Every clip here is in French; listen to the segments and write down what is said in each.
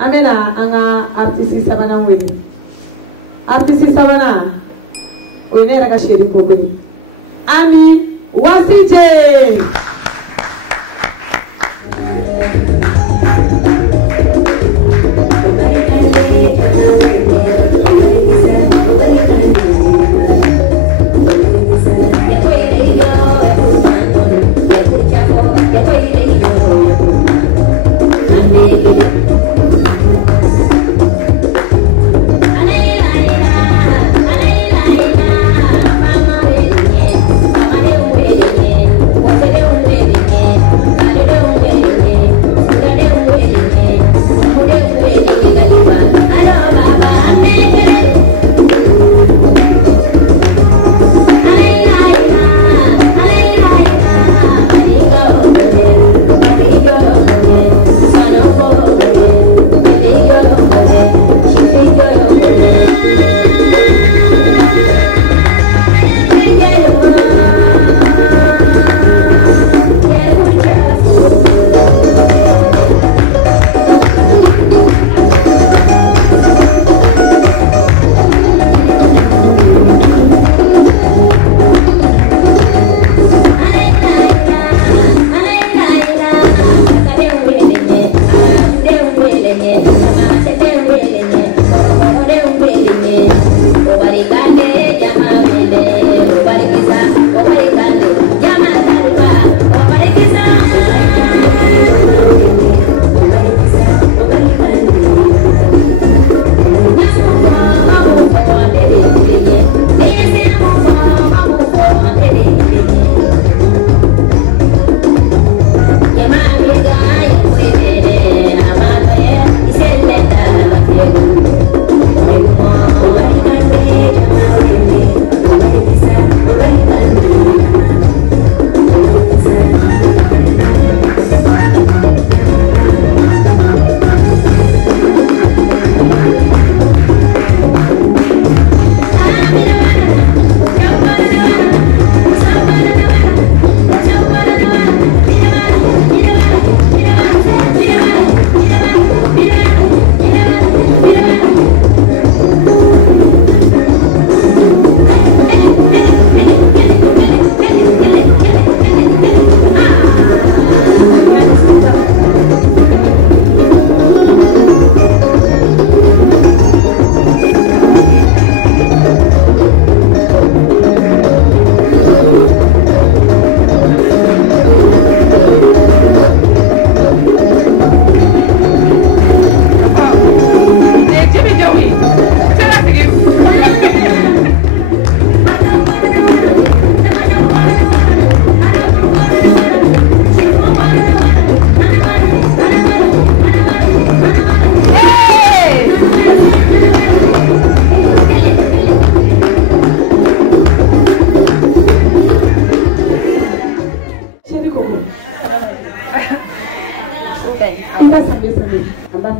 Amena anga artiste sabana wele. Artiste sabana. Wene raga sheri kokoni. Ami Wasije.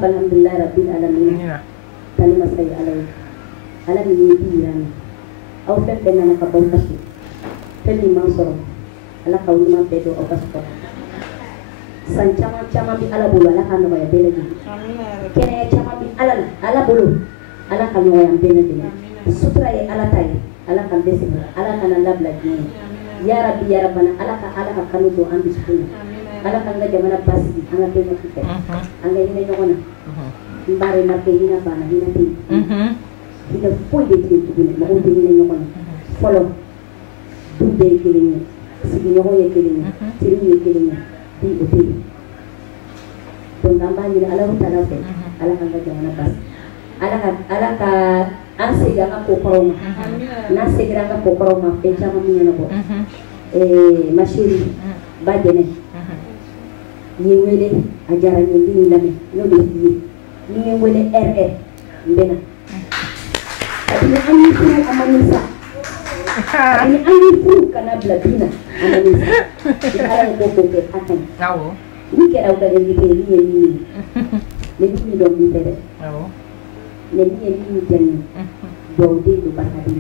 Alhamdulillah Rabbil Alamin. Kalima say alay. Alam ni biyan. Aw fek na nakabon kasi. Teli mansoro. Ala kawima pedo o pasto. San chama bi ala bulu ala kanu ya belegi. Kene chama bi ala bulu. Ala kanu ya belegi. Sutra ya ala tay. Ala kan desi. Ala kan labla ni. Ya Rabbi ya Rabbana ala ka kanu do ambis kunu. Ala kan ga jamana basi anga kene kite. Anga ine nyona. Mbare marke hina bana hina ti. Kita foi de ti tu ma on ine nyona. Follow. Tunde kelenya. Sigi nyoho ye kelenya. Tiri ye kelenya. Di oti. Don namba ni ala utala fe. Ala kan ga jamana basi. Ala ka anse ga ko koroma. Na se ga ko koroma pe chama mi na bo. Mashiri bajene. Ni wele ajara ni ni lame no de ni wele RR mbena ni ani furu amanisa ni ani furu kana bladina amanisa ala ko ko ke akan nawo ni ke raw da ni ke ni ni do ni tere nawo ni ni jani do de do bakadi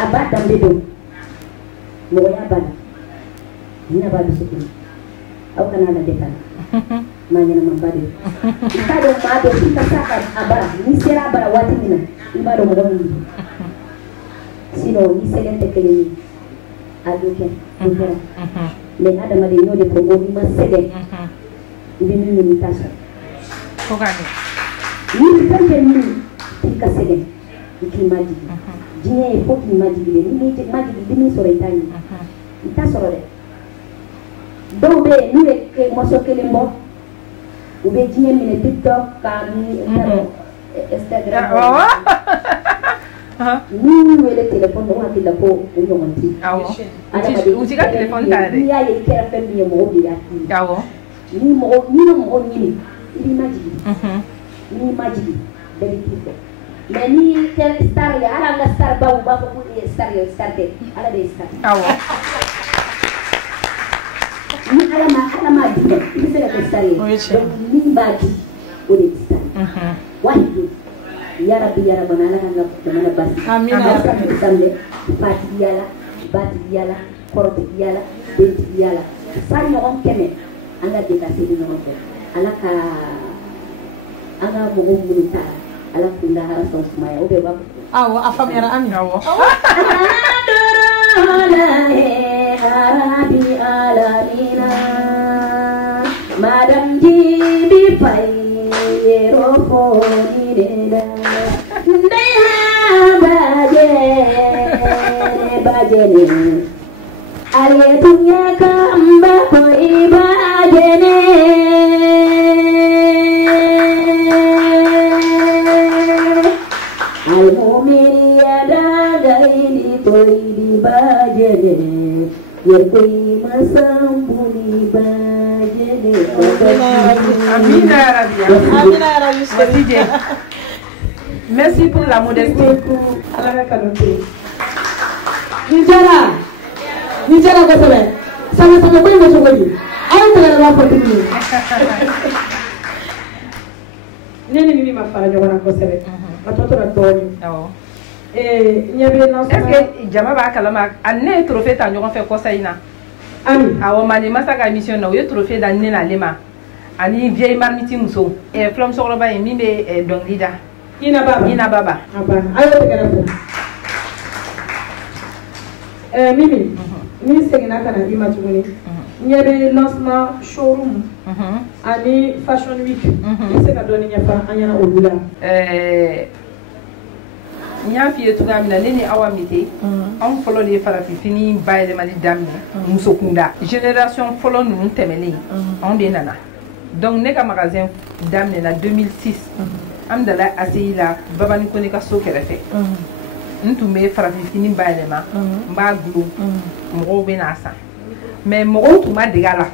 abada mbedo mo ya bana Ina ba bisiki. Au kana na defan. Manya na mambade. Ikado mado kita saka abara. Ni sera abara wati mina. Ibado mwangu. Sino ni selente keleni. Aduke. Dukera. Le ada made nyode promo ni masede. Ibi mimi ni tasa. Kokani. Ni tanke ni tika sede. Iki maji. Jine foki maji bile. Ni maji bile sore itani. Ita sore. Dobe nure ke moso kelembo. Ube jine mine TikTok kami Instagram. Ni wele telepon no ati la ko unyo manti. Awo. Uti ka telepon tare. Ni ya ye kera fem ni mo bi ati. Awo. Ni mo ni. Ili maji. Ni maji. Very cute. Mais ni tel star ya ala la star ba ko star yo star te. Ala de star. Awo. Ni alama dile bisa ka star yo. Ni baji ule star. Wahidi. Ya Rabbi ala kan mana basi. Amin ya Rabbi. Samle fati yala, bati yala, koroti yala, beti yala. Sari no on keme anga de ka sidi no ko. Ala ka anga mo mulita. Ala kunda hara sos maya obe ba. Awo afam yara amin. Awo. Arabi alamina madam jibi pai rofo ni deda bajene aliyetunya kamba koi bajene almumini adagaini toidi bajene yerkoi masambuni bajene. Amina ya Rabbi. Amina ya Rabbi. Merci pour la modestie. Nijara ko sabe. Sama ko mo sogodi. Ay tala la fa tumi. Nene mimi mafara nyona ko sabe. Matoto na tori. Awo. Nyabe na Est-ce que jama ba kalama anne trophée ta ñogon fe ko sayna? Ami. Awo mani masaka émission na yo trophée da nena lema. Ani vieille marmiti muso. E flom sokro ba mi be don lida. Ina baba. Aba. Ayo te kana ko. Mimi. Ni segina kana di matuguni. Nyabe lancement showroom. Ani fashion week. Se ka doni nyafa anyana olula. Nya fiye tuga mina nene awa mite on folo le farafi fini bayle mali dammi muso kunda génération folo nu temeli on de nana donc ne ka magasin damne na 2006 am dala asila babani ko ne ka so kerefe ntumbe farafi fini bayle ma mba glu mo be na sa mais mo tuma digala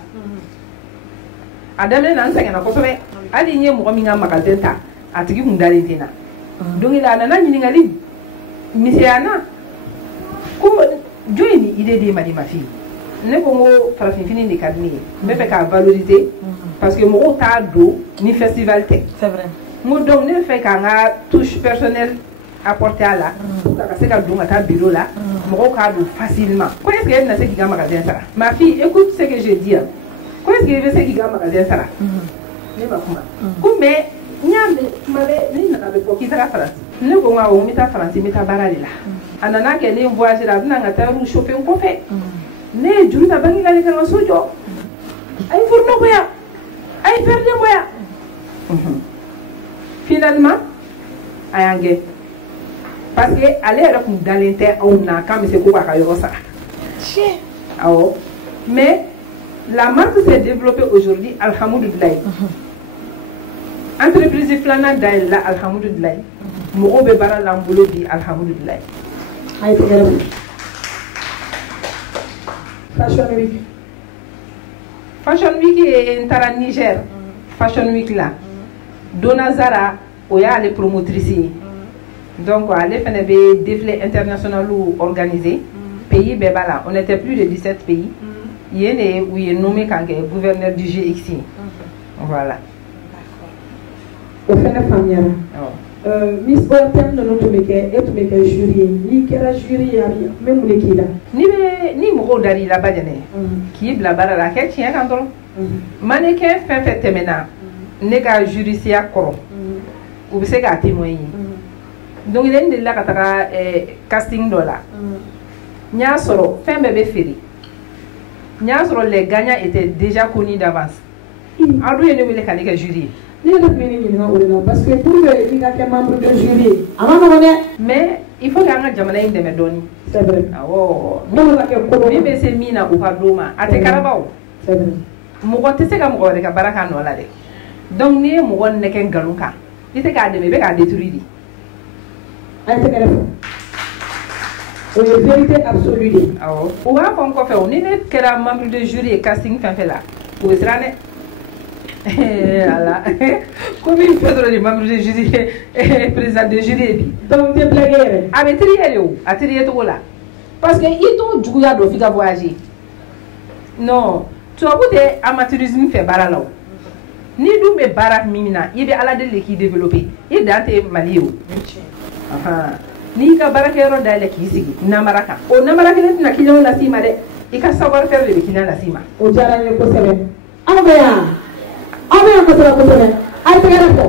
adame nan sa na ko so be ali nye mo mi nga magasin ta atigi hundale dina donc il a nana ñingali misiana ko joini idée de mari ma fille ne ko ngo farafin fini ni kadni me fe ka valoriser parce que mo ta do ni festival te C'est vrai. mo donc ne fe ka nga touche personnelle apporter à la ka se ka do ta bureau là mo ka do facilement ko est-ce que elle na se ki ga magasin ça ma fille écoute ce que je dis ko est-ce que elle veut se ki ga magasin ça ne ba kuma ko mais nyambe mabe ni na be ko ki ta France ne ko ma o mita France mita barali la anana ke ni voyage la bina ngata ru chauffer ko fe ne juru ta bangi gale kan sojo ay furno ko ya ay perde ko ya finalement ayange parce que aller era kum dalente on na kam se ko ka yo sa awo mais la marque s'est développée aujourd'hui alhamdulillah. Entreprise flana dail la alhamdulillah. Mo be bara lambulo bi alhamdulillah. Ay tegere. Fashion week. Fashion week est en Niger. Fashion week là. Dona Zara oya les promotrices. Donc aller faire des défilés internationaux organisés. Pays bebala, on était plus de 17 pays. Yene où il est nommé quand gouverneur du GXI. Voilà. Au fait la famille. Miss Boatem de notre métier et tout métier jury. Ni kera jury même les qui là. Ni mo dari la badene. Qui est la bara la quête tient quand mannequin fɛn fɛn tɛmɛna ne ka jurisiya kɔrɔ u bɛ se k'a témoin ye donc ne delila ka taga casting dɔ la n y'a sɔrɔ fɛn bɛɛ bɛ feere n y'a sɔrɔ les gagnants étaient déjà connus d'avance aw dun ye ne wele ka ne kɛ jury ye ne yɛrɛ tun bɛ ne ɲininka o de la parce que pour que i ka kɛ membre de jury ye a ma nɔgɔn dɛ mais il faut que an ka jamana in dɛmɛ dɔɔni c'est vrai awɔ n'o ka kɛ ko min bɛ se min na u ka d'o ma a tɛ karaba o c'est vrai mɔgɔ tɛ se ka mɔgɔ wɛrɛ ka baara k'a nɔ la dɛ donc n'i ye mɔgɔ nɛgɛ nkalon kan i tɛ k'a dɛmɛ i bɛ k'a détruire de a ye tɛgɛrɛ fɔ o ye vérité absolue de awɔ u b'a fɔ n kɔfɛ o ni ne kɛra membre de jury ye casting fɛn fɛn la u bɛ siran dɛ ala komi n fɛ dɔrɔn de membre de jury ye président de jury ye bi donc tɛ blague yɛrɛ a bɛ trier de o a trier cogo la parce que i t'o juguya dɔn f'i ka voyager non tubabu tɛ amateurisme fɛ baara la o n'i dun bɛ baara min na i bɛ ala deli de k'i développer i dan tɛ Mali ye o n'i ka baarakɛyɔrɔ dayɛlɛ k'i sigi namara kan o namara kelen tɛna client las'i ma dɛ i ka savoir faire de bɛ client las'i ma o diyara n ye kosɛbɛ aw bɛ yan kosɛbɛ kosɛbɛ a ye tɛgɛrɛ fɔ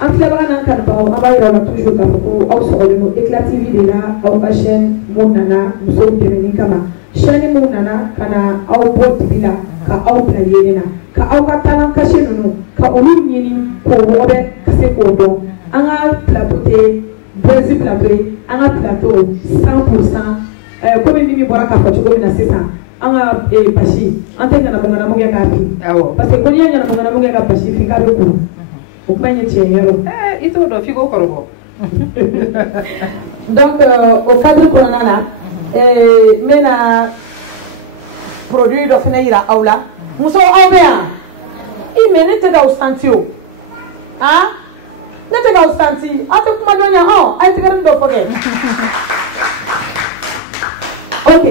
an filɛbaga n'an kanubagaw an b'a yira aw la toujours k'a fɔ ko aw sɔgɔlen don Éclat TV de la aw ka chaîne mun nana musow dɛmɛni kama chaîne mun nana ka na aw bɔ dibi la ka aw bila yeelen na ka aw ka talent caché ninnu ka olu ɲini k'o wɔgɔbɛ ka se k'o dɔn an ka plateau tɛ Brésil plateau ye an ka plateau 100% komi Mimi bɔra k'a fɔ cogo min na sisan an ka basi an tɛ ɲanamu kɛ k'a fin parce que ko n'i ye ɲanamu kɛ ka basi fin k'a bɛ kuru o kuma in ye tiɲɛ ye o i t'o dɔn f'i k'o kɔrɔbɔ donc o cadre kɔnɔna na n bɛna produit dɔ fana yira aw la musow aw bɛ yan i mais ne tɛ k'aw santi o ne tɛ k'aw santi aw tɛ kuma dɔn yan a ye tɛgɛrɛ dɔ fɔ kɛ ok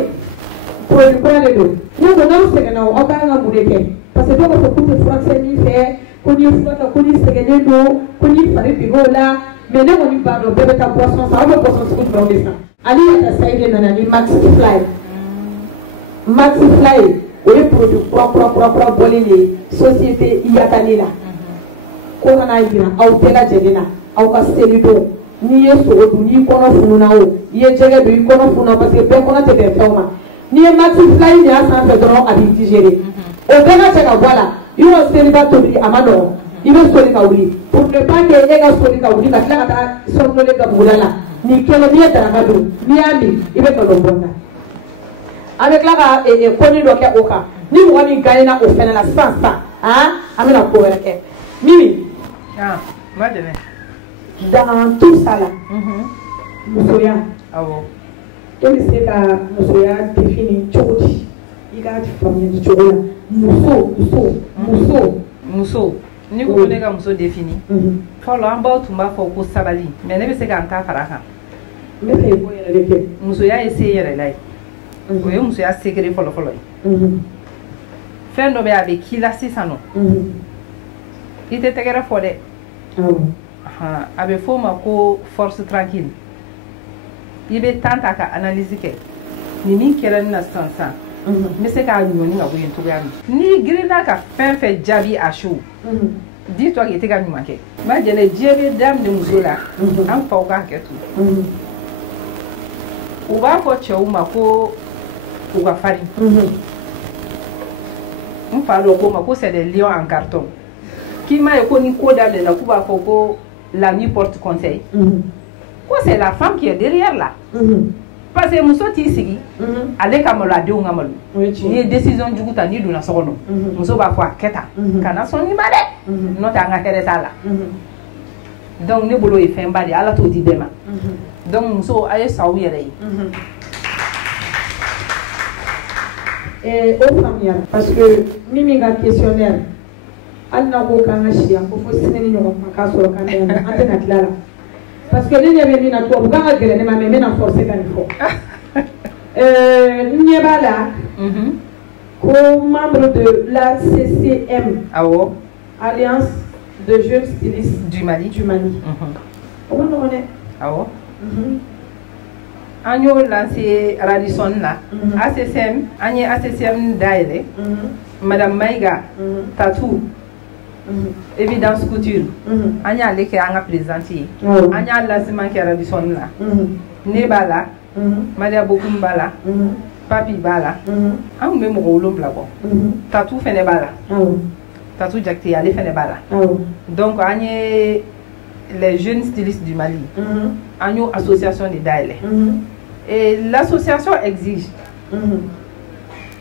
produit kura de don ne ko n'aw sɛgɛnna aw ka kan ka mun de kɛ parce que dɔw b'a fɔ k'u tɛ furakisɛ min fɛ ko n'i ye fura kɛ ko n'i sɛgɛnnen don ko n'i fari big'o la mais ne kɔni b'a dɔn bɛɛ bɛ taa boisson san aw bɛ boisson sugu jumɛnw de san ale yɛrɛ sayi de nana ni Maxi Fly o ye produit kura bɔlen de ye société Yakale la ko kana yira aw bɛɛ lajɛlen na aw ka seli don n'i ye sogo dun n'i kɔnɔ fununa o i ye jɛgɛ dun i kɔnɔ fununa parce que bɛɛ kɔnɔ tɛ bɛn fɛnw ma n'i ye Maxi Fly nin y'a sanfɛ dɔrɔn a b'i digérer o bɛɛ ka cɛ ka bɔ a la yɔrɔ seliba tobili a ma nɔgɔn i bɛ soli ka wuli pour ne pas que e ka soli ka wuli ka tila ka taa sɔrɔlen gabuguda la nin kɛlɛ n'i ye daraka dun n'i y'a min i bɛ nkalon bɔ n na an bɛ tila ka kɔni dɔ kɛ o kan ni mɔgɔ min gagnera o fɛnɛ la sisan an bɛna ko wɛrɛ kɛ Mimi dans tout ça là musoya e bɛ se ka musoya définir cogo di i k'a faamuyali cogo la muso ni ko ne ka muso défini fɔlɔ an baw tun b'a fɔ ko sabali mais ne bɛ se k'an ta fara kan n bɛ fɛ i k'o yɛrɛ de kɛ musoya ye se yɛrɛ la ye o ye musoya secret fɔlɔ-fɔlɔ ye fɛn dɔ bɛ a bɛ k'i la sisan nɔ i tɛ tɛgɛrɛ fɔ dɛ a bɛ f'o ma ko force tranquille i bɛ temps ta ka analyse kɛ nin min kɛra ne na sisan n bɛ se k'a ɲɔni ka bɔ yen cogoya min n'i girinna ka fɛn fɛn jaabi a su dis-toi que i tɛ ka ɲuman kɛ ma jɛnɛ diɲɛ bɛ daminɛ muso la an faw k'a kɛ ten u b'a fɔ cɛw ma ko u ka farin n fa dɔ ko ma ko c'est des lions en carton k'i m'a ye ko ni ko daminɛna k'u b'a fɔ ko la nuit porte conseil ko c'est la femme qui est derrière là parce que muso t'i sigi ale ka malo a denw ka malo n'i ye décision jugu ta n'i donna so kɔnɔ muso b'a fɔ a kɛ tan kana sɔn nin ma dɛ n'o tɛ an ka hɛrɛ t'a la donc ne bolo ye fɛnba de ye ala t'o di bɛɛ ma donc muso a ye sa aw yɛrɛ ye o faamuyara parce que Mimi ka questionnaire hali n'a ko k'an ka si yan ko fo sini ni ɲɔgɔn ma k'a sɔrɔ k'an tɛ yan an tɛna tila la parce que ne ɲɛ bɛ min na tubabu kan ka gɛlɛn ne ma mais n bɛna forcer ka nin fɔ n ɲɛ b'a la ko membre de l'ACCM Alliance de jeunes stylistes du Mali o ma nɔgɔn dɛ an y'o lancé Radisson là, ACCM, an ye ACCM dayɛlɛ, Madame Maïga, Tatou, Évidence Couture, an y'ale kɛ an ka présidente ye, an y'a lancement kɛ Radisson là, ne b'a la, Maria Bokoum b'a la, Papi b'a la, an kun bɛ mɔgɔ 7 bɔ, Tatou fɛnɛ b'a la, Tatou Diakité ale fɛnɛ b'a la, donc an ye les jeunes stylistes du Mali, an y'o association de dayɛlɛ. Et l'association exige.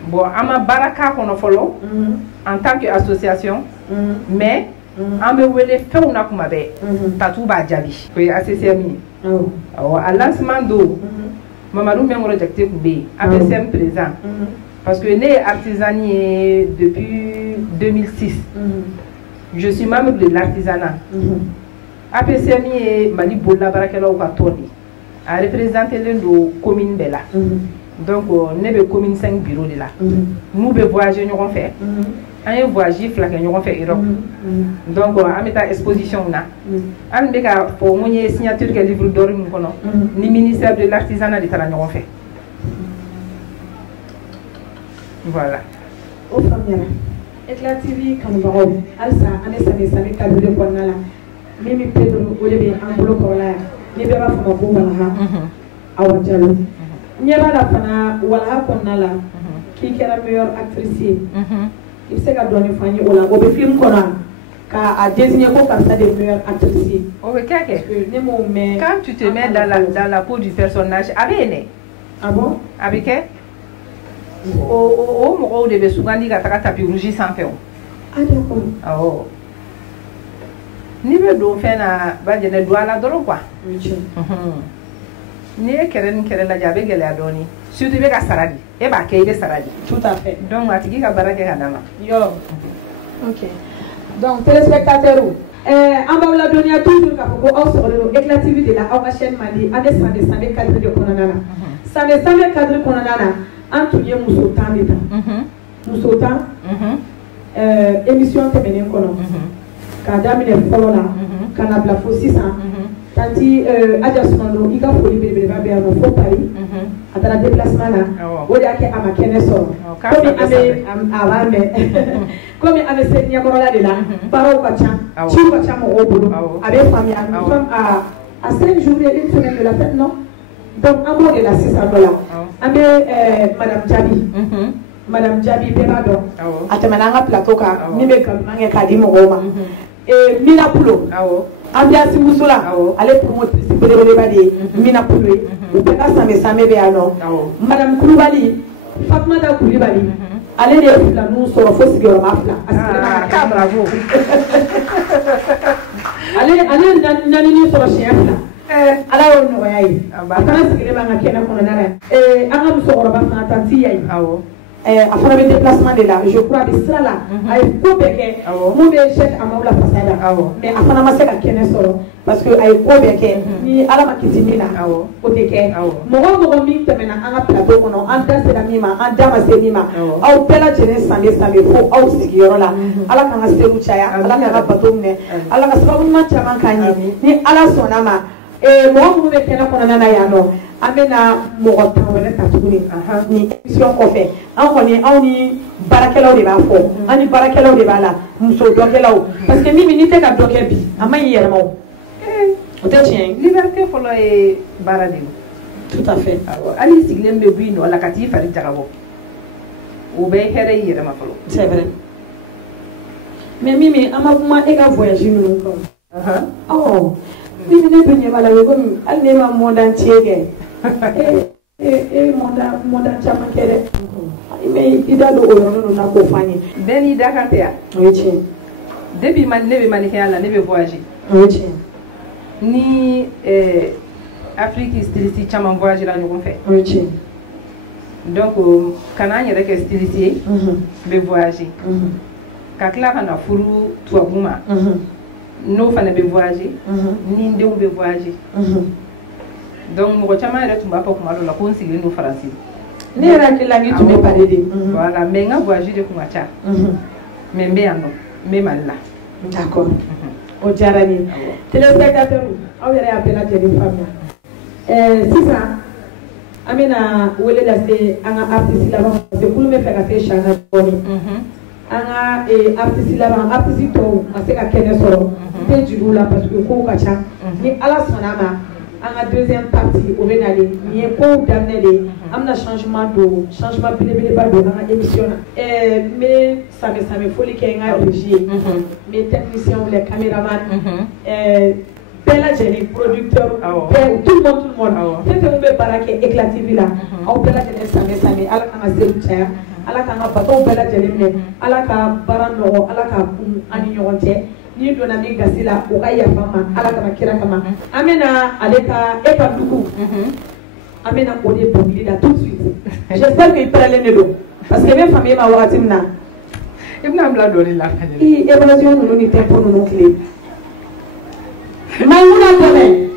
Bon, ama baraka kono folo en tant qu'association, mais on me wele fɛnw na kuma bɛɛ Tatou b'a jaabi. O ye ACCM ye. À lancement do Mamadou Mengoro Diakité kun bɛ yen, APCM présent. Parce que ne ye artisan ye depuis 2006. Je suis membre de l'artisanat. APCM ye Mali bolola baarakɛlaw ka tɔn de. A représenté la commune de là. Donc, nous avons commune 5 bureaux de là. Nous avons voyagé nous avons fait. On a voyagé nous avons fait Europe. Donc, on a mis une exposition là. On a mis une signature de livre d'or le ministère de l'artisanat de nous avons fait. Voilà. Au premier, Éclat TV, quand nous avons Alsa, on est cadre de Kwanala. Mimi Pedro, Olébé, Angulo Kola. Ni bɛɛ b'a fɔ ma ko walaha Awa Diallo ɲɛ b'a la fana walaha kɔnɔna la k'i kɛra meilleure actrice ye i bɛ se ka dɔɔni fɔ an ye o la o bɛ film kɔnɔ k'a désigner ko karisa de meilleure actrice ye o bɛ kɛ kɛ ne m'o mɛn quand tu te mets dans la peau du personnage a bɛ yen dɛ ah bon a bɛ kɛ o mɔgɔw de bɛ sugandi ka taga tapis rouge sanfɛ o ah d'accord awɔ ni bɛ don fɛn na ba jɛnɛ don a la dɔrɔn quoi n'i ye kɛrɛ ni kɛrɛ lajɛ a bɛ gɛlɛya dɔɔni surtout i bɛ ka sara di e b'a kɛ i bɛ sara di tout à fait donc a tigi ka baara kɛ ka d'a ma yɔrɔ ok donc téléspectateurs an b'aw ladɔnniya toujours k'a fɔ ko aw sɔgɔlen don Éclat TV de la aw ka chaîne Mali an bɛ sanbe cadre de kɔnɔna na sanbe cadre kɔnɔna na an tun ye muso 10 de ta muso 10 émission tɛmɛnen kɔnɔ k'a daminɛ fɔlɔ la ka na bila fo sisan tanti Adja Sumano i ka foli belebeleba bɛ yan nɔ fo Paris a taara déplacement na o de y'a kɛ a ma kɛnɛ sɔrɔ komi an bɛ a b'a mɛn komi an bɛ se ɲɛkɔrɔla de la baaraw ka ca ciw ka ca mɔgɔw bolo a bɛ faamuya nous sommes à 5 jours et 1 semaine de la fête non donc an b'o de la sisan dɔ la an bɛ Madame Jabi bɛɛ b'a dɔn a tɛmɛna an ka plateau kan min bɛ galon kɛ k'a di mɔgɔw ma Mina Pulo ambiance muso la ale promotrice belebeleba de ye Mina Pulo ye u bɛɛ ka sanbe bɛ yan nɔ Madame Kulubali Fatumata Kulubali ale de ye filaninw sɔrɔ fo sigiyɔrɔma 2 ka bravo ale ye naani sɔrɔ siɲɛ 2 ala y'o nɔgɔya ye a fana sigilen b'an ka kɛnɛ kɔnɔna la an ka musokɔrɔba fana tanti Yayi a fana bɛ déplacement de la je crois de sira la a ye ko bɛɛ kɛ mun bɛ Cheikh Amaou la fasada mais a fana ma se ka kɛnɛ sɔrɔ parce que a ye ko bɛɛ kɛ ni ala ma kisi min na o tɛ kɛ mɔgɔ min tɛmɛna an ka plateau kɔnɔ an da sera min ma an da ma se min ma aw bɛɛ lajɛlen sanbe fo aw sigiyɔrɔ la ala k'an ka seru caya ala k'an ka bato minɛ ala ka sababu ɲuman caman k'an ye ni ala sɔnna ma mɔgɔ minnu bɛ kɛnɛ kɔnɔna na yan nɔ an bɛna mɔgɔ 10 wɛrɛ ta tuguni ni émission kɔfɛ an kɔni anw ni baarakɛlaw de b'a fɔ an ni baarakɛlaw de b'a la muso dɔkɛlaw parce que n'i tɛ ka dɔ kɛ bi a ma ɲi i yɛrɛ ma o tɛ tiɲɛ ye liberté fɔlɔ ye baara de ye tout à fait hali sigilen bɛ bu nɔ la ka t'i fari jagabɔ o bɛ hɛrɛ i yɛrɛ ma fɔlɔ c'est vrai mais Mimi an ma kuma e ka voyage ninnu kan Mimi ne dun ɲɛ b'a la komi hali ne ma mondan tiɲɛ kɛ mondan caman kɛ dɛ mais i da don o yɔrɔ ninnu na k'o f'an ye bɛɛ n'i da kan tɛ yan o ye tiɲɛ depuis ne bɛ mannequin la ne bɛ voyager o ye tiɲɛ ni Afrique styliste caman voyager la ɲɔgɔn fɛ o ye tiɲɛ donc kana an yɛrɛ kɛ styliste ye n bɛ voyager ka tila ka na furu tubabu ma n'o fana bɛ voyager ni n denw bɛ voyager donc mɔgɔ caman yɛrɛ tun b'a fɔ tuma dɔ la ko n sigilen don Faransi ne yɛrɛ hakili la n'i tun bɛ Paris de voilà mais n ka voyage de tun ka ca mais n bɛ yan nɔ n bɛ Mali la d'accord o diyara n ye téléspectateurs aw yɛrɛ y'a bɛɛ lajɛlen faamuya sisan amena wele la se anga artiste la ba se kulu me fe ka se shana boni anga artiste la ba artiste to ase ka kene soro te jiru la parce que ko ka cha ni ala sanama anga deuxième partie o benale ni ko damne de amna changement bile ba do anga émission mais ça me folie que nga régie mes techniciens les caméramans Bella Jenny, producteur, tout le monde. C'est un peu baraque éclative là. On peut la tenir samé, à la cana à la cana bateau Bella Jenny, à la cana barano, à la cana anignoronte, ni de l'ami Gassila, ou Aya Fama, à la cana Kirakama. Amena, Aleka, Epa Duku. Amena, on est pour là tout de suite. J'espère qu'il peut aller les deux. Parce que mes familles m'ont watimna. Il m'a donné la famille. Et évasion, nous n'était pas nos clés. Maïmouna Kone.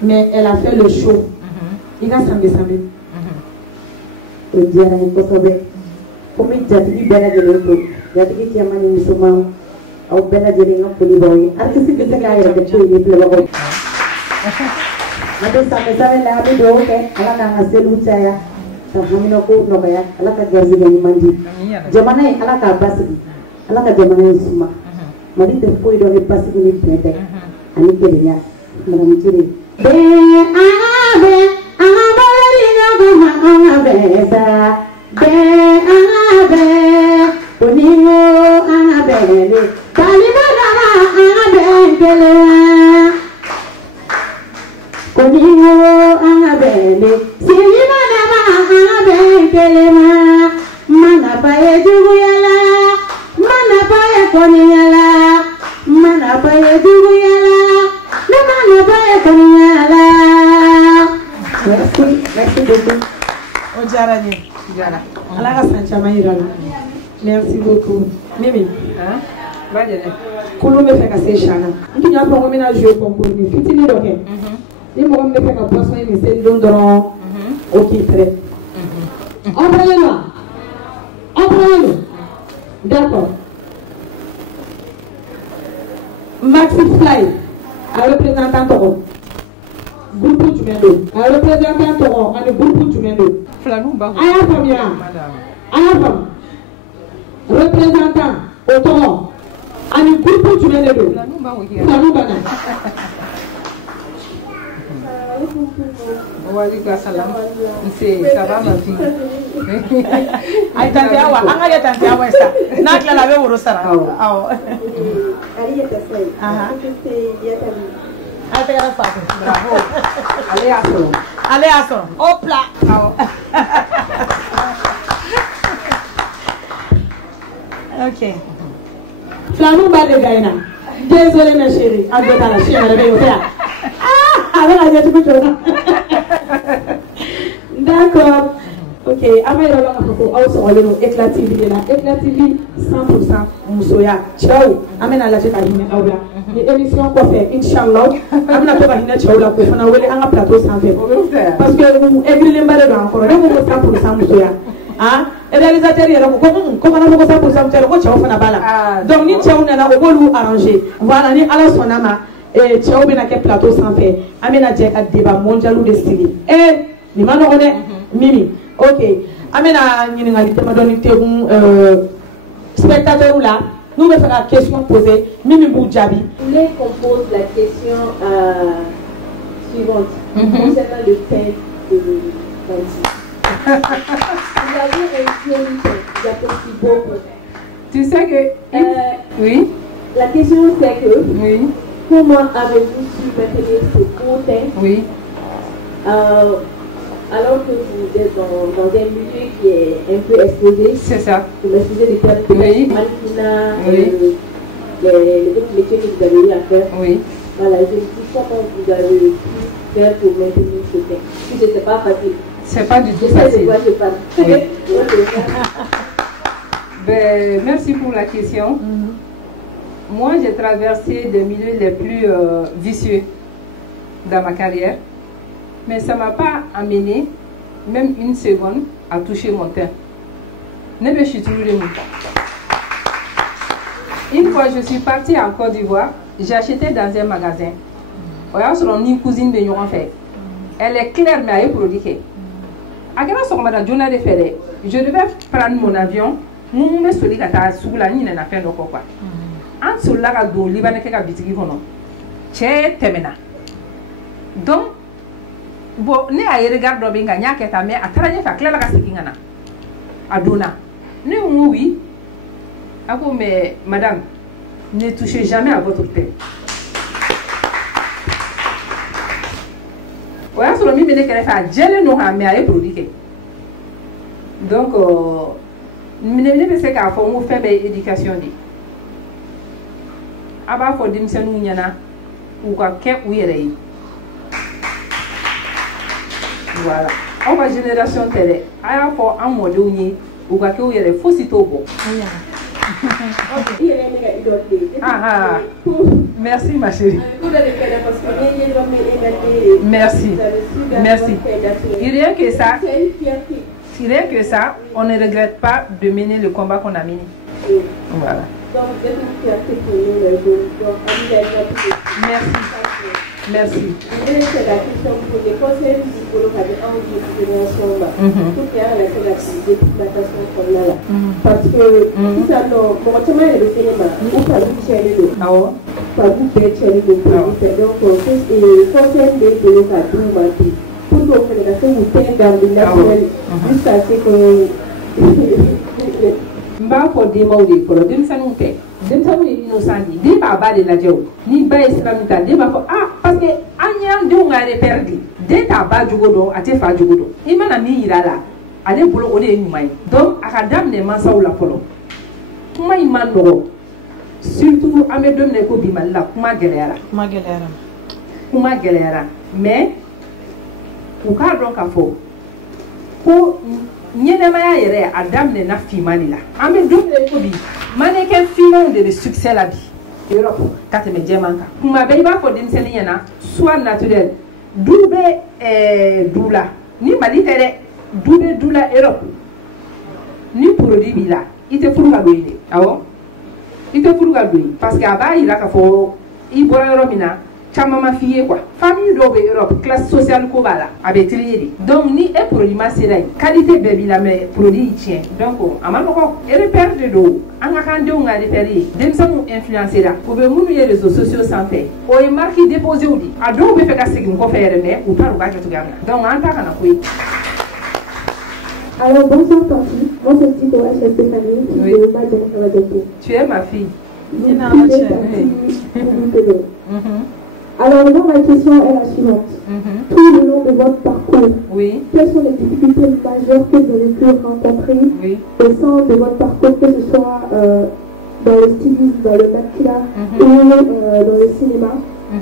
Mais elle a fait le show. Il a samedi. Et Diana est cosobé. Comme il dit, Bella de l'autre. Il a dit qu'il y a un musulman. Au Bella de l'autre, pour les boys. Artiste que c'est là, il y a des choses, il y a des choses. Nanti sampai-sampai lah aku doa ke, ala nak hasil ucaya. Kami nak kau nak ya, ala ka gazi gani mandi. Zaman ni ala ka basi, ala ka zaman ni semua. Mari terpoi doa basi ni benda. Ani kerja, mana mencuri. Be abe, abe ni nak abe sa. Be abe, puningo abe ni. Kali mana abe kele. Kuningo angabele, sini mana angabele kelema, mana paye juguyala, mana paye koniyala, mana paye juguyala, mana paye koniyala. Merci beaucoup. Ojarani, Jara. ala ka san caman yira la. Merci beaucoup. Mimi, Ba jɛnɛ. kulu bɛ fɛ ka se Chana. N tun y'a fɔ ko n bɛna jouer concours ni fitinin dɔ kɛ. Ni mɔgɔ min bɛ fɛ ka boisson in seli don dɔrɔn o k'i prêt. Envoyez-le là. Envoyez-le. D'accord. Maxi Fly a représentant tɔgɔ. Groupe jumɛn don? A représentant tɔgɔ ani groupe jumɛn don? Filaninw b'a A y'a faamuya? A y'a faamu? Représentant o tɔgɔ ani groupe jumɛn de don? Filaninw b'a na. Waalaikum salam. Nse, ça va ma fille? Ay tante Awa, an ka kɛ tante Awa ye sa. N'a tilala a bɛ woro sara. Awɔ. A tɛgɛrɛ fa fɛ. Bravo. Ale y'a sɔrɔ. Ale y'a sɔrɔ. Hop là. Awɔ. Ok. Filaninw b'a de gagner na. Désolé ma chérie. A dɔ t'a la si yɛrɛ bɛ yen o tɛ yan. A bɛ ka ɲɛtugu cogo. D'accord. Ok, an bɛ yɔrɔ la k'a fɔ ko aw sɔgɔlen don Eclat TV de la. Eclat TV 100% musoya. Cɛw an bɛna lajɛ ka hinɛ aw la. Ni émission kɔfɛ inshallah an bɛna to ka hinɛ cɛw la k'o fana wele an ka plateau sanfɛ. Parce que egirilenba de don an kɔrɔ. Ne ko 100% musoya. Réalisateur yɛrɛ ko ko kana fɔ ko 100% musoya ko cɛw fana b'a la. Donc ni cɛw nana o b'olu arranger. Voilà ni Ala sɔnna ma cɛw bɛna kɛ plateau sanfɛ an bɛna jɛ ka débat mondial de sigi. Nin ma nɔgɔn dɛ Mimi. Ok, an bɛna ɲininkali damadɔni tɛgun spectateur la n'u bɛ fɛ ka question poser Mimi b'u jaabi. Je voulais qu'on pose la question suivante concernant le thème de lundi. Vous avez un thème, j'apprécie beaucoup. Tu sais que... oui. La question c'est que oui. Comment avez-vous su maintenir ce beau thème? Oui. Alors que vous êtes dans un milieu qui est un peu exposé. C'est ça. Vous maîtrisez les termes de mannequinat, oui. les autres métiers que vous avez eu à faire. Oui. Voilà, je me dis comment vous avez pu faire pour maintenir ce thème. Si ce n'est pas facile. C'est pas du tout Je sais facile. de quoi je parle. Oui. Ben, merci pour la question. Moi, j'ai traversé des milieux les plus vicieux dans ma carrière. Mais ça ne m'a pas amené, même une seconde, à toucher mon teint. Une fois, je suis partie en Côte d'Ivoire. J'ai acheté dans un magasin. Une cousine de Yoran fait. Elle est claire, mais elle est produite. Je devais prendre mon avion. Je me suis dit que je fait quoi. En dessous là, je suis donc, bon, ne a regardé bien gagner que ta mère a travaillé faire clair la casse Adona. Ne oui. Ako mais madame, ne touchez jamais à votre tête. Ouais, sur le même ne qu'elle fait gêner nous à mais produit. Donc, ne sais qu'à fond nous faire éducation dit. Aba for dimsen nous nyana ou quoi que oui elle. Voilà. On va génération télé. Aya for un mode ou quoi que oui elle faut si tout bon. Merci ma chérie. Merci. Merci. Rien que ça, on ne regrette pas de mener le combat qu'on a mené. Voilà. Merci. Merci. C'est la question pour les conseils psychologues avec un génération là. Pour faire l'activité de natation comme là. Parce que si ça non, mon chemin est le cinéma. Ou pas vous chercher le. Ah ouais. Pas vous chercher le. Donc conseil de psychologue à tout matin. Pour que vous fassiez vous tenir dans le naturel jusqu'à ce que mba ko demaw de fɔlɔ denmisɛnninw tɛ denmisɛnninw ye innocent de den b'a ba de lajɛ o ni ba ye sira min ta den b'a fɔ parce que an y'an denw ka repère de den t'a ba jogo dɔn a tɛ fa jogo dɔn i mana min yira a la ale bolo o de ye ɲuman ye donc a ka daminɛ mansaw la fɔlɔ kuma in man nɔgɔ surtout an bɛ don min na ko bi Mali la kuma gɛlɛyara mais u k'a dɔn k'a fɔ ko ɲɛnɛmaya yɛrɛ a daminɛna finman de la an bɛ don min na ko bi mannequin finmanw de bɛ succès la bi Europe ka tɛmɛ jɛman kan kuma bɛɛ i b'a fɔ denmisɛnnin ɲɛna soit naturel du bɛ du la ni Mali tɛ dɛ du bɛ du la Europe ni produit b'i la i tɛ furu ka don yen de awɔ i tɛ furu ka don yen parce que a b'a yira k'a fɔ i bɔra yɔrɔ min na caman ma f'i ye quoi famille dɔw bɛ Europe classe sociale ko b'a la a bɛ trier de donc ni e produit ma sera yen qualité bɛɛ b'i la mais produit y'i tiɲɛ donc a ma nɔgɔ repère de don an ka kan denw ka repère ye denmisɛnninw influencer la u bɛ minnu ye réseaux sociaux sanfɛ o ye marque déposé de a dɔw bɛ fɛ ka segin kɔfɛ yɛrɛ mais u t'a dɔn u b'a kɛ cogoya min na donc an ta kana ko ye. Alors bonsoir Tanti, moi c'est Tito H. Stéphanie, qui est au bas de Savadoko. Tu es ma fille. Alors moi ma question est la suivante. Tout le long de votre parcours, quelles sont les difficultés majeures que vous avez pu rencontrer au sein de votre parcours, que ce soit dans le stylisme, dans le maquillage ou dans le cinéma?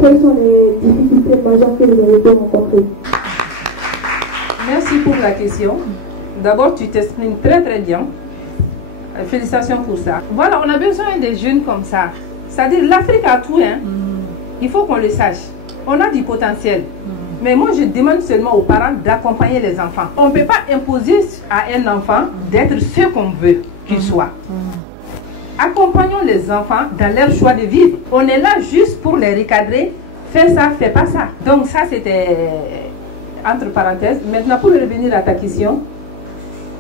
Quelles sont les difficultés majeures que vous avez pu rencontrer? Merci pour la question. D'abord, tu t'exprimes très très bien. Félicitations pour ça. Voilà, on a besoin des jeunes comme ça. C'est-à-dire, l'Afrique a tout, hein. Il faut qu'on le sache. On a du potentiel. Mais moi, je demande seulement aux parents d'accompagner les enfants. On ne peut pas imposer à un enfant d'être ce qu'on veut qu'il soit. Accompagnons les enfants dans leur choix de vivre. On est là juste pour les recadrer. Fais ça, fais pas ça. Donc ça, c'était entre parenthèses. Maintenant, pour revenir à ta question,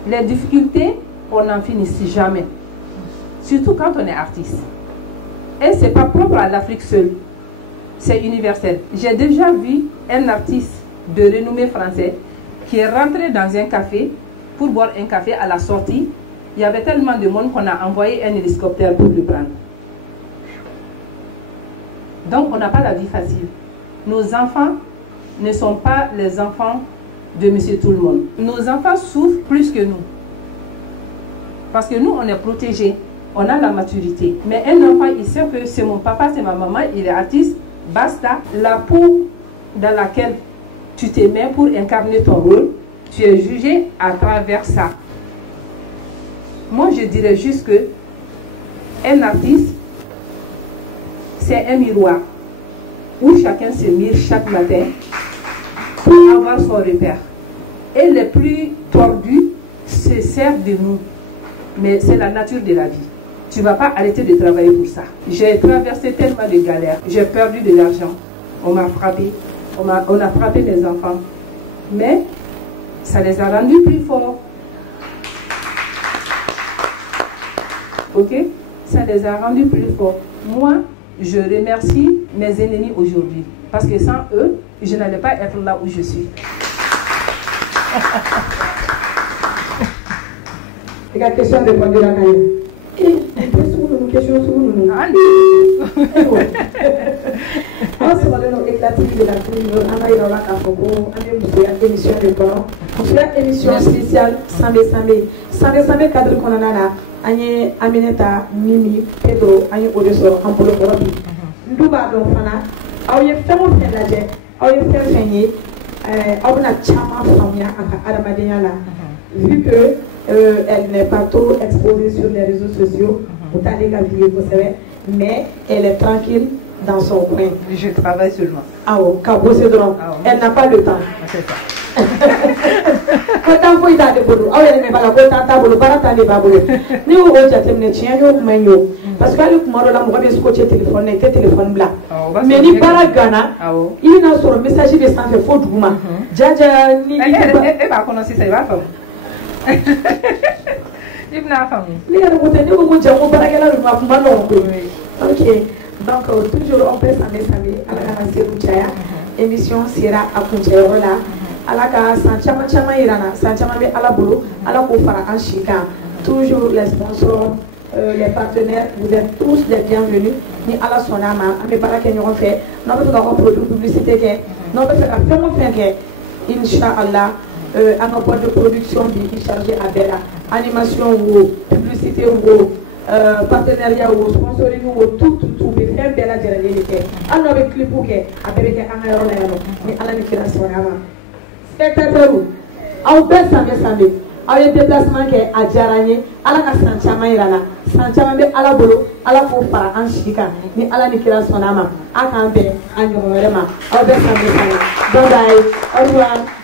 les difficultés, on n'en finit jamais. Surtout quand on est artiste. Et ce n'est pas propre à l'Afrique seule. C'est universel. J'ai déjà vu un artiste de renommée français qui est rentré dans un café pour boire un café. À la sortie, il y avait tellement de monde qu'on a envoyé un hélicoptère pour le prendre. Donc on n'a pas la vie facile. Nos enfants ne sont pas les enfants de Monsieur Tout-le-Monde. Nos enfants souffrent plus que nous. Parce que nous, on est protégés. On a la maturité. Mais un enfant, il sait que c'est mon papa, c'est ma maman, il est artiste. Basta. La peau dans laquelle tu te mets pour incarner ton rôle, tu es jugé à travers ça. Moi, je dirais juste que un artiste, c'est un miroir où chacun se mire chaque matin pour avoir son repère. Et les plus tordus se servent de nous. Mais c'est la nature de la vie. Tu ne vas pas arrêter de travailler pour ça. J'ai traversé tellement de galères. J'ai perdu de l'argent. On m'a frappé. On a frappé mes enfants. Mais ça les a rendus plus forts. Ok? Ça les a rendus plus forts. Moi, je remercie mes ennemis aujourd'hui. Parce que sans eux, je n'allais pas être là où je suis. Et la question de répondre à la question sur nous. On se va donner éclater de la pluie. On va y avoir un propos. On a une émission de bord. On fait une émission spéciale Samé cadre qu'on a là. Anye Aminata, Mimi, Pedro, Anye Odesor, Ampolo Borobi. Nduba do fana. Aw ye fɛn o fɛn lajɛ, aw ye fɛn fɛn ye, aw bɛna caman faamuya a ka adamadenya la. Vu que elle n'est pas trop exposée sur les réseaux sociaux, pour t'aller la vie kosɛbɛ, mais elle est tranquille dans son coin. Je travaille seulement. Ah oh, qu'à bosser dɔrɔn. Elle n'a pas le temps. Ko foyi t'ale bolo aw yɛrɛ ɲɛ b'a la ko tan t'a bolo baara t'ale b'a bolo n'i y'o jateminɛ tiɲɛ y'o kuma in ye o parce que hali kuma dɔ la mɔgɔ bɛ scotché téléphone na i tɛ téléphone bila mais ni baara ganna i bɛna sɔrɔ message bɛ sanfɛ fo duguma jaja ni e b'a kɔnɔ sisan i b'a faamu i bɛna faamu ne yɛrɛ ko tɛ ne ko ko jango baarakɛla ninnu a kun ma nɔgɔn koyi ok donc toujours on peut s'amé ala kana se kun caya émission sera a kuncɛyɔrɔ la ala ka san caman caman yira na san caman bɛ ala bolo ala k'o fara an si kan toujours les sponsors les partenaires vous êtes tous les bienvenus ni ala sɔnna a ma an bɛ baara kɛ ɲɔgɔn fɛ n'aw bɛ fɛ k'aw ka produit publicité kɛ n'aw bɛ fɛ ka fɛn o fɛn kɛ inchallah an ka boîte de production bi chargé a bɛɛ la animation wo publicité wo partenariat wo sponsoring wo tout bɛ fɛn bɛɛ lajɛlen de kɛ hali n'aw bɛ clip kɛ a bɛɛ bɛ kɛ an ka yɔrɔ la yan nɔ ni ala ni kira sɔnna a ma. Spectateurs aw bɛɛ sanbɛ aw ye déplacement kɛ a diyara n ye ala ka san caman yira na san caman bɛ ala bolo ala k'o fara an si kan ni ala ni kira sɔnna a ma a k'an bɛn a ɲɔgɔn wɛrɛ ma aw bɛɛ sanbɛ bye bye au revoir.